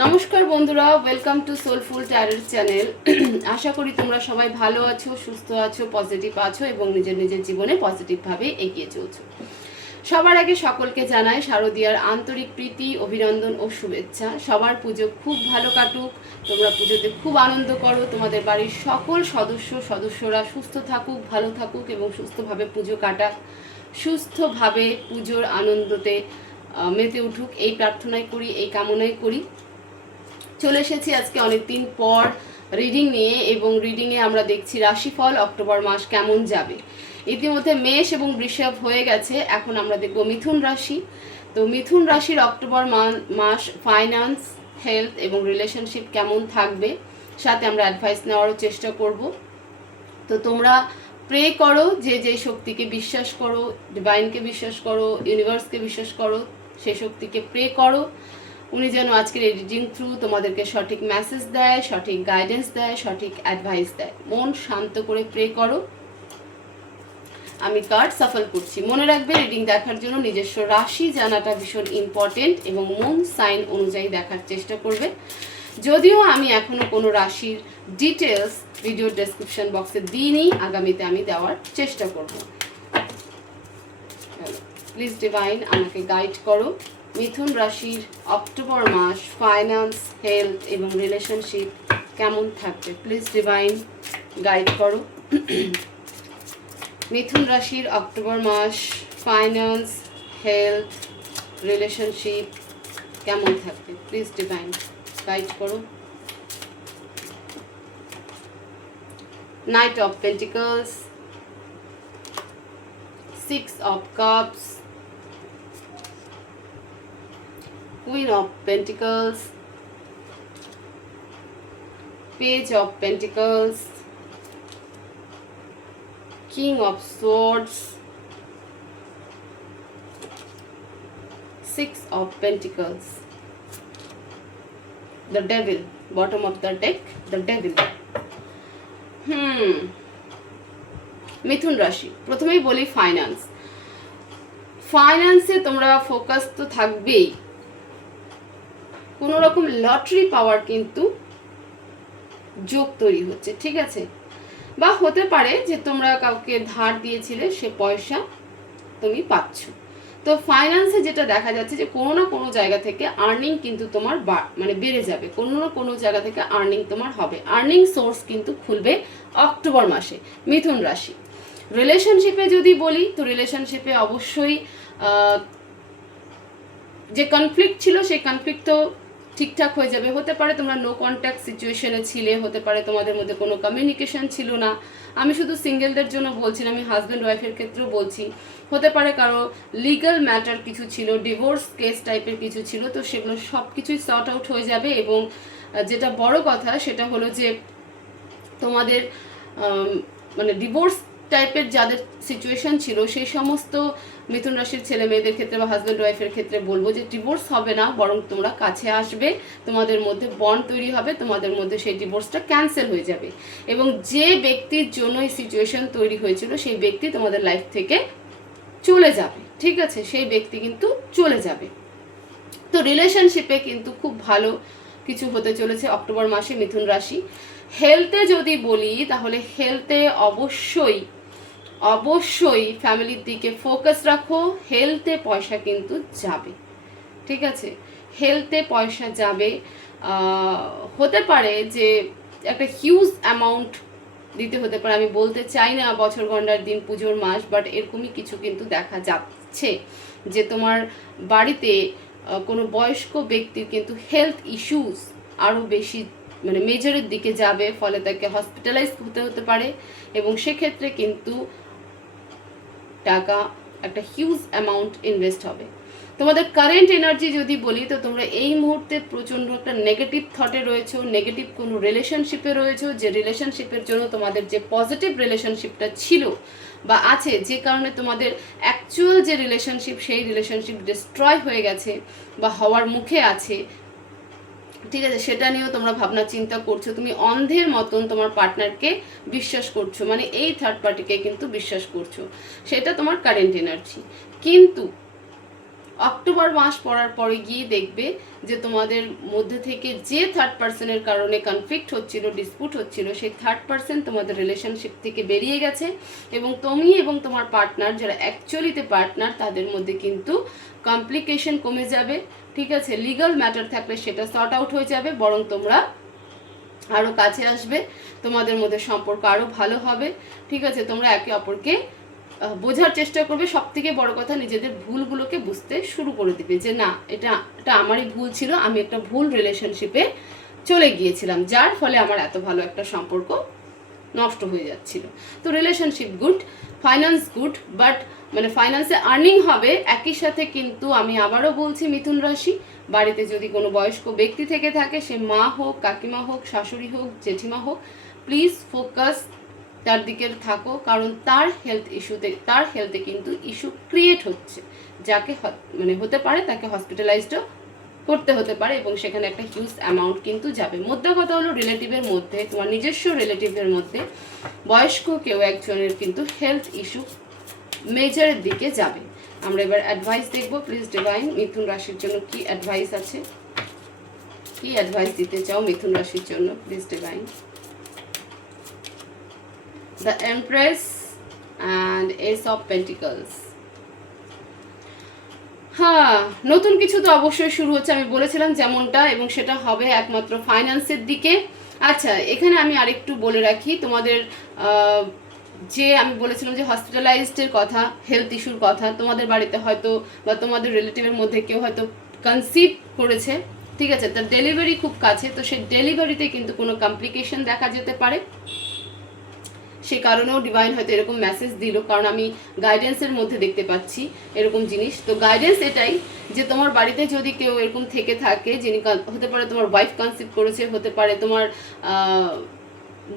নমস্কার বন্ধুরা, welcome to soulful tarot channel. আশা করি তোমরা সবাই ভালো আছো, সুস্থ আছো, পজিটিভ আছো এবং নিজের নিজের জীবনে পজিটিভভাবে এগিয়ে চলছো। সবার আগে সকলকে জানাই শারদীয়ার আন্তরিক প্রীতি, অভিনন্দন ও শুভেচ্ছা। সবার পুজো খুব ভালো কাটুক, তোমরা পুজোতে খুব আনন্দ করো, তোমাদের বাড়ির সকল সদস্যরা সুস্থ থাকুক, ভালো থাকুক এবং সুস্থভাবে পুজো কাটাক, সুস্থভাবে পুজোর আনন্দতে মেতে উঠুক, এই প্রার্থনাই করি, এই কামনাই করি। চলে এসেছি আজকে অনেকদিন পর রিডিং নিয়ে, এবং রিডিংয়ে আমরা দেখছি রাশিফল অক্টোবর মাস কেমন যাবে। ইতিমধ্যে মেষ এবং বৃষভ হয়ে গেছে, এখন আমরা দেখব মিথুন রাশি। তো মিথুন রাশির অক্টোবর মাস ফাইন্যান্স, হেলথ এবং রিলেশনশিপ কেমন থাকবে, সাথে আমরা অ্যাডভাইস নেওয়ারও চেষ্টা করব। তো তোমরা প্রে করো, যে যে শক্তিকে বিশ্বাস করো, ডিভাইনকে বিশ্বাস করো, ইউনিভার্সকে বিশ্বাস করো, সেই শক্তিকে প্রে করো, উনি যেন আজকের এই রিডিং থ্রু তোমাদেরকে সঠিক মেসেজ দেয়, সঠিক গাইডেন্স দেয়, সঠিক অ্যাডভাইস দেয়। মন শান্ত করে প্রে করো। আমি কার্ড সাফল করছি। মনে রাখবে, রিডিং দেখার জন্য নিজস্ব রাশি জানাটা ভীষণ ইম্পর্টেন্ট এবং মুন সাইন অনুযায়ী দেখার চেষ্টা করবে। যদিও আমি এখনো কোনো রাশির ডিটেলস ভিডিও ডেসক্রিপশন বক্সে দিইনি, আগামীতে আমি দেওয়ার চেষ্টা করব। প্লিজ ডিভাইন আমাকে গাইড করো। মিথুন রাশির অক্টোবর মাস ফাইন্যান্স, হেলথ এবং রিলেশনশিপ কেমন থাকবে, প্লিজ ডিভাইন গাইড করো। মিথুন রাশির অক্টোবর মাস ফাইন্যান্স, হেলথ, রিলেশনশিপ কেমন থাকবে, প্লিজ ডিভাইন গাইড করো। Night of pentacles, 6 of cups, Queen of Pentacles, Page of Pentacles, King of Swords, 6 of Pentacles, the Devil, bottom of the deck, the Devil. মিথুন রাশি, প্রথমেই বলি ফাইন্যান্সে তোমরা focus তো থাকবেই। কোনো রকম লটারি পাওয়ার কিন্তু যোগ তৈরি হচ্ছে, ঠিক আছে? বা হতে পারে যে তোমরা কাউকে ধার দিয়েছিলে, সে পয়সা তুমি পাচ্ছ। তো ফাইন্যান্সে যেটা দেখা যাচ্ছে যে কোনো না কোনো জায়গা থেকে আর্নিং কিন্তু তোমার মানে বেড়ে যাবে, কোনো না কোনো জায়গা থেকে আর্নিং তোমার হবে। আর্নিং সোর্স কিন্তু খুলবে অক্টোবর মাসে মিথুন রাশি। রিলেশনশিপে যদি বলি, তো রিলেশনশিপে অবশ্যই যে কনফ্লিক্ট ছিল সেই কনফ্লিক্ট তো ঠিকঠাক হয়ে যাবে। হতে পারে তোমরা নো কন্ট্যাক্ট সিচুয়েশনে ছিলে, হতে পারে তোমাদের মধ্যে কোনো কমিউনিকেশন ছিল না। আমি শুধু সিঙ্গেলদের জন্য বলছি না, আমি হাজব্যান্ড ওয়াইফের ক্ষেত্রেও বলছি। হতে পারে কারো লিগ্যাল ম্যাটার কিছু ছিল, ডিভোর্স কেস টাইপের কিছু ছিল, তো সেগুলো সব কিছুই সর্ট আউট হয়ে যাবে। এবং যেটা বড় কথা সেটা হলো যে তোমাদের মানে ডিভোর্স টাইপের যাদের সিচুয়েশন ছিল, সেই সমস্ত মিথুন রাশির ছেলে মেয়েদের ক্ষেত্রে বা হাজব্যান্ড ওয়াইফের ক্ষেত্রে বলবো যে ডিভোর্স হবে না, বরং তোমরা কাছে আসবে, তোমাদের মধ্যে বন্ড তৈরি হবে, তোমাদের মধ্যে সেই ডিভোর্সটা ক্যান্সেল হয়ে যাবে। এবং যে ব্যক্তির জন্য এই সিচুয়েশন তৈরি হয়েছিল, সেই ব্যক্তি তোমাদের লাইফ থেকে চলে যাবে, ঠিক আছে? সেই ব্যক্তি কিন্তু চলে যাবে। তো রিলেশনশিপে কিন্তু খুব ভালো কিছু হতে চলেছে অক্টোবর মাসে মিথুন রাশি। হেলথে যদি বলি, তাহলে হেলথে অবশ্যই ফ্যামিলির দিকে ফোকাস রাখো। হেলথে পয়সা কিন্তু যাবে, ঠিক আছে? হেলথে পয়সা যাবে। হতে পারে যে একটা হিউজ অ্যামাউন্ট দিতে হতে পারে, আমি বলতে চাই না বছর গন্ডার দিন, পুজোর মাস, বাট এরকমই কিছু কিন্তু দেখা যাচ্ছে যে তোমার বাড়িতে কোনো বয়স্ক ব্যক্তির কিন্তু হেলথ ইস্যুস আরও বেশি মানে মেজরের দিকে যাবে, ফলে তাকে হসপিটালাইজ হতে পারে। এবং সেক্ষেত্রে কিন্তু টাকা একটা হিউজ অ্যামাউন্ট ইনভেস্ট হবে। তোমাদের কারেন্ট এনার্জি যদি বলি, তো তোমরা এই মুহূর্তে প্রচণ্ড একটা নেগেটিভ থটে রয়েছো, নেগেটিভ কোনো রিলেশনশিপে রয়েছো, যে রিলেশনশিপের জন্য তোমাদের যে পজিটিভ রিলেশনশিপটা ছিল বা আছে, যে কারণে তোমাদের অ্যাকচুয়াল যে রিলেশনশিপ, সেই রিলেশনশিপ ডিস্ট্রয় হয়ে গেছে বা হওয়ার মুখে আছে, ঠিক আছে? সেটা নিয়েও তোমরা ভাবনা চিন্তা করছো। তুমি অন্ধের মতন তোমার পার্টনারকে বিশ্বাস করছো, মানে এই থার্ড পার্টিকে কিন্তু বিশ্বাস করছো, সেটা তোমার কারেন্ট এনার্জি। কিন্তু অক্টোবর মাস পড়ার পরে গিয়ে দেখবে যে তোমাদের মধ্যে থেকে যে থার্ড পার্সনের কারণে কনফ্লিক্ট হচ্ছিল, ডিসপুট হচ্ছিল, সেই থার্ড পার্সন তোমাদের রিলেশনশিপ থেকে বেরিয়ে গেছে এবং তুমি এবং তোমার পার্টনার যারা অ্যাকচুয়ালিতে পার্টনার তাদের মধ্যে কিন্তু কমপ্লিকেশন কমে যাবে, ঠিক আছে। লিগাল ম্যাটার থাকলে সেটা সর্ট আউট হয়ে যাবে, বরং তোমরা আরও কাছে আসবে, তোমাদের মধ্যে সম্পর্ক আরও ভালো হবে, ঠিক আছে। তোমরা একে অপরকে বোঝার চেষ্টা করবে, সব থেকে বড় কথা নিজেদের ভুলগুলোকে বুঝতে শুরু করে দিবে যে না, এটা আমারই ভুল ছিল, আমি একটা ভুল রিলেশনশিপে চলে গিয়েছিলাম, যার ফলে আমার এত ভালো একটা সম্পর্ক নষ্ট হয়ে যাচ্ছিল। তো relationship good, finance good, but মানে ফাইন্যান্সে আর্নিং হবে, একই সাথে কিন্তু আমি আবারও বলছি মিথুন রাশি, বাড়িতে যদি কোনো বয়স্ক ব্যক্তি থেকে থাকে, সে মা হোক, কাকিমা হোক, শাশুড়ি হোক, জেঠিমা হোক, প্লিজ ফোকাস তার দিকে থাকো, কারণ তার হেলথে কিন্তু ইস্যু ক্রিয়েট হচ্ছে, যাকে মানে হতে পারে তাকে হসপিটালাইজডও করতে হতে পারে এবং সেখানে একটা হিউজ অ্যামাউন্ট কিন্তু যাবে। মোদ্দা কথা হলো রিলেটিভের মধ্যে, তোমার নিজস্ব রিলেটিভের মধ্যে বয়স্ক কেউ একজনের কিন্তু হেলথ ইস্যু মেজরের দিকে যাবে। আমরা এবার অ্যাডভাইস দেখবো। প্লিজ ডিভাইন মিথুন রাশির জন্য কি অ্যাডভাইস আছে, কি অ্যাডভাইস দিতে চাও মিথুন রাশির জন্য, please divine. The Empress and Ace of Pentacles. হ্যাঁ, নতুন কিছু তো অবশ্যই শুরু হচ্ছে, আমি বলেছিলাম যেমনটা, এবং সেটা হবে একমাত্র ফাইন্যান্সের দিকে। আচ্ছা, এখানে আমি আরেকটু বলে রাখি, তোমাদের যে আমি বলেছিলাম যে হসপিটালাইজডের কথা, হেলথ ইস্যুর কথা, তোমাদের বাড়িতে হয়তো বা তোমাদের রিলেটিভের মধ্যে কেউ হয়তো কনসিভ করেছে, ঠিক আছে, তার ডেলিভারি খুব কাছে, তো সেই ডেলিভারিতে কিন্তু কোনো কমপ্লিকেশন দেখা যেতে পারে, সে কারণেও ডিভাইন হয়তো এরকম মেসেজ দিল, কারণ আমি গাইডেন্সের মধ্যে দেখতে পাচ্ছি এরকম জিনিস। তো গাইডেন্স এটাই যে তোমার বাড়িতে যদি কেউ এরকম থেকে থাকে, যিনি হতে পারে তোমার ওয়াইফ কনসিভ করেছে, হতে পারে তোমার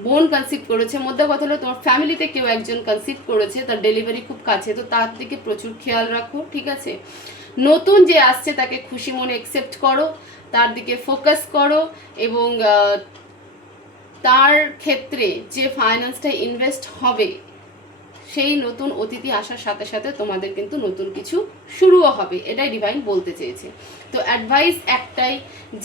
বোন কনসিভ করেছে, মধ্যে কথা হলো তোমার ফ্যামিলিতে কেউ একজন কনসিভ করেছে, তার ডেলিভারি খুব কাছে, তো তার দিকে প্রচুর খেয়াল রাখো, ঠিক আছে। নতুন যে আসছে তাকে খুশি মনে অ্যাকসেপ্ট করো, তার দিকে ফোকাস করো, এবং তার ক্ষেত্রে যে ফাইন্যান্সটা ইনভেস্ট হবে, সেই নতুন অতিথি আসার সাথে সাথে তোমাদের কিন্তু নতুন কিছু শুরুও হবে, এটাই ডিভাইন বলতে চেয়েছে। তো অ্যাডভাইস একটাই,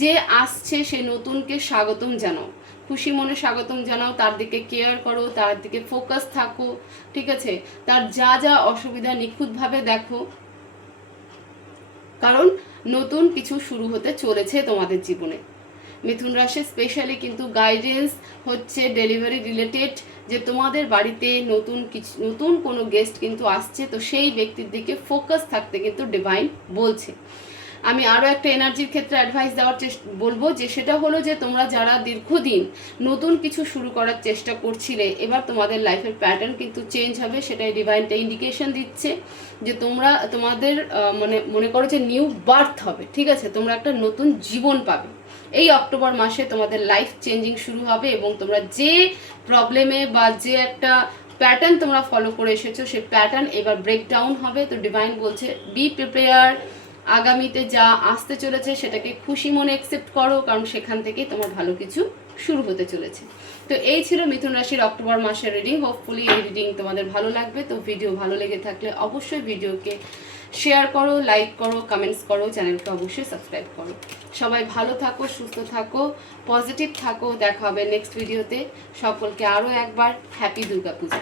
যে আসছে সে নতুনকে স্বাগতম জানাও, খুশি মনে স্বাগতম জানাও, তার দিকে কেয়ার করো, তার দিকে ফোকাস থাকো, ঠিক আছে। তার যা যা অসুবিধা নিখুঁতভাবে দেখো, কারণ নতুন কিছু শুরু হতে চলেছে তোমাদের জীবনে। মিথুন রাশি স্পেশালি কিন্তু গাইডেন্স হচ্ছে ডেলিভারি রিলেটেড, যে তোমাদের বাড়িতে নতুন কোনো গেস্ট কিন্তু আসছে, তো সেই ব্যক্তির দিকে ফোকাস থাকতে কিন্তু ডিভাইন বলছে। আমি আরও একটা এনার্জির ক্ষেত্রে অ্যাডভাইস দেওয়ার বলবো, যে সেটা হলো যে তোমরা যারা দীর্ঘদিন নতুন কিছু শুরু করার চেষ্টা করছিলে, এবার তোমাদের লাইফের প্যাটার্ন কিন্তু চেঞ্জ হবে, সেটাই ডিভাইনটা ইন্ডিকেশন দিচ্ছে, যে তোমাদের মনে করো যে নিউ বার্থ হবে, ঠিক আছে, তোমরা একটা নতুন জীবন পাবে। এই অক্টোবর মাসে তোমাদের লাইফ চেঞ্জিং শুরু হবে এবং তোমরা যে প্রবলেমে বা যে একটা প্যাটার্ন তোমরা ফলো করে এসেছো, সেই প্যাটার্ন এবার ব্রেকডাউন হবে। তো ডিভাইন বলছে বি প্রিপেয়ার, আগামীতে যা আসতে চলেছে সেটাকে খুশি মনে অ্যাকসেপ্ট করো, কারণ সেখান থেকেই তোমার ভালো কিছু শুরু হতে চলেছে। তো এই ছিল মিথুন রাশির অক্টোবর মাসের রিডিং। হোপফুলি এই রিডিং তোমাদের ভালো লাগবে। তো ভিডিও ভালো লেগে থাকলে অবশ্যই ভিডিওকে শেয়ার করো, লাইক করো, কমেন্টস করো, চ্যানেলকে অবশ্যই সাবস্ক্রাইব করো। সবাই ভালো থাকো, সুস্থ থাকো, পজিটিভ থাকো। দেখা হবে নেক্সট ভিডিওতে। সকলকে আরও একবার হ্যাপি দুর্গাপূজা।